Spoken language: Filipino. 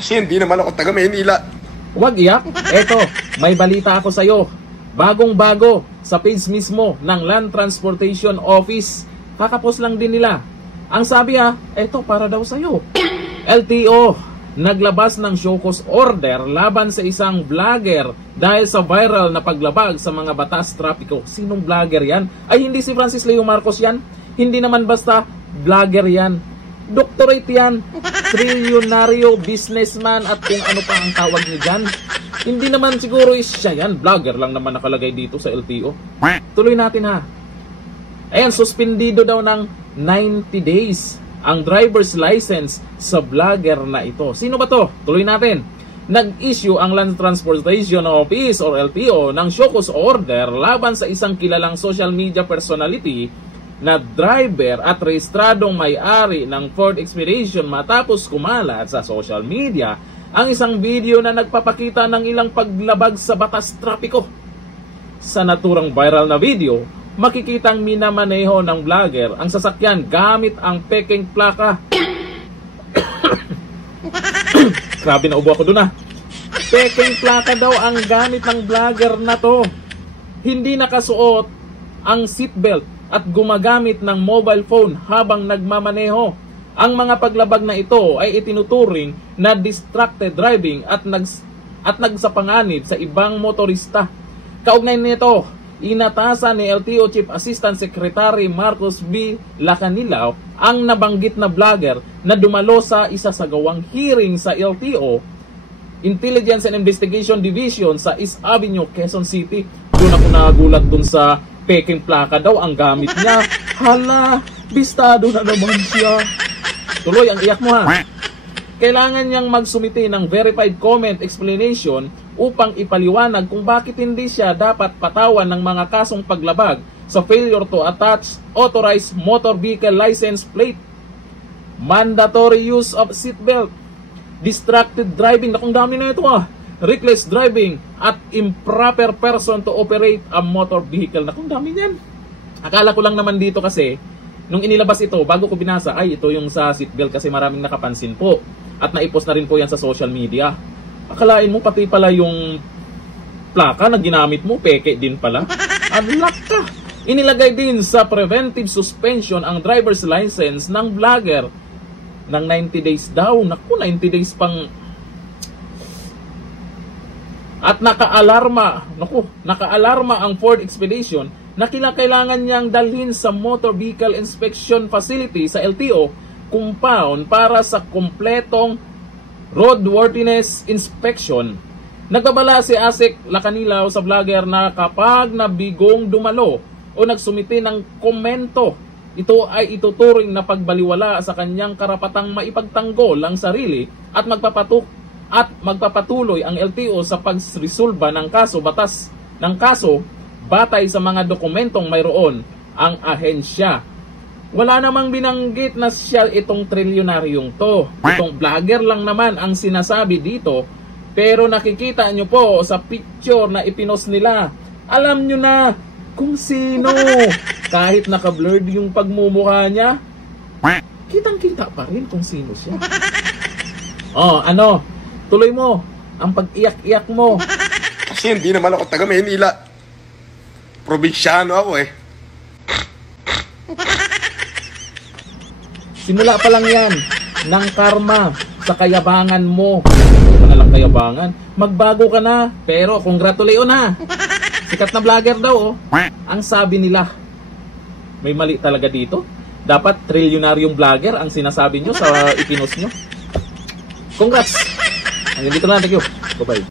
Kasi hindi naman ako taga Maynila. Huwag iyak. Eto, may balita ako sa'yo. Bagong-bago sa page mismo ng Land Transportation Office. Kakapos lang din nila. Ang sabi eto para daw sa'yo. LTO, naglabas ng show cause order laban sa isang vlogger dahil sa viral na paglabag sa mga batas trapiko. Sinong vlogger yan? Ay, hindi si Francis Leo Marcos yan. Hindi naman basta vlogger yan. Doctorate yan. Trilyonaryo, businessman at kung ano pa ang tawag niyo dyan. Hindi naman siguro siya yan. Vlogger lang naman nakalagay dito sa LTO. Tuloy natin Ayan, suspendido daw ng 90 days ang driver's license sa vlogger na ito. Sino ba to? Tuloy natin. Nag-issue ang Land Transportation Office or LTO ng show cause order laban sa isang kilalang social media personality na driver at rehistradong may-ari ng Ford Expedition matapos kumalat sa social media ang isang video na nagpapakita ng ilang paglabag sa batas trapiko. Sa naturang viral na video, makikitang minamaneho ng vlogger ang sasakyan gamit ang pekeng plaka. Grabe, naubo ako dun Pekeng plaka daw ang gamit ng vlogger na to. Hindi nakasuot ang seatbelt at gumagamit ng mobile phone habang nagmamaneho. Ang mga paglabag na ito ay itinuturing na distracted driving at nagsapanganib sa ibang motorista. Kaugnay nito, inatasan ni LTO Chief Assistant Secretary Marcos B. Lacanilao ang nabanggit na vlogger na dumalo sa isa sa gawang hearing sa LTO Intelligence and Investigation Division sa East Avenue, Quezon City. Doon ako nagulat dun sa peking plaka daw ang gamit niya. Hala, bistado na naman siya. Tuloy ang iyak mo Kailangan niyang magsumite ng verified comment explanation upang ipaliwanag kung bakit hindi siya dapat patawan ng mga kasong paglabag sa failure to attach authorized motor vehicle license plate, mandatory use of seatbelt, distracted driving, nakong dami na ito reckless driving, at improper person to operate a motor vehicle. Nakong dami niyan. Akala ko lang naman dito kasi, nung inilabas ito, bago ko binasa, ay ito yung sa seatbelt kasi maraming nakapansin po. At naipost na rin po yan sa social media. Akalain mo pati pala yung plaka na ginamit mo, peke din pala. Adlak ka! Inilagay din sa preventive suspension ang driver's license ng vlogger ng 90 days daw. Naku, 90 days pang... At nakaalarma ang Ford Expedition na kailangan niyang dalhin sa Motor Vehicle Inspection Facility sa LTO compound para sa kumpletong roadworthiness inspection. Nagbabala si ASEC Lacanilao sa vlogger na kapag nabigong dumalo o nagsumite ng komento, ito ay ituturing na pagbaliwala sa kanyang karapatang maipagtanggol ang sarili at magpapatuloy ang LTO sa pagresolba ng kaso batay sa mga dokumentong mayroon ang ahensya. Wala namang binanggit na siya itong trilyonaryong to. Itong vlogger lang naman ang sinasabi dito, pero nakikita nyo po sa picture na ipinost nila. Alam nyo na kung sino. Kahit naka-blurred yung pagmumukha niya, kitang-kita pa rin kung sino siya. Tuloy mo ang pag-iyak-iyak mo. Kasi hindi naman ako taga Maynila. Probinsyano ako Simula pa lang yan ng karma sa kayabangan mo. Wala lang kayabangan. Magbago ka na. Pero congratulation Sikat na vlogger daw Ang sabi nila, may mali talaga dito. Dapat trilyonaryong vlogger ang sinasabi nyo sa ipinost nyo. Congrats! Hanggang dito na. Thank you. Bye-bye.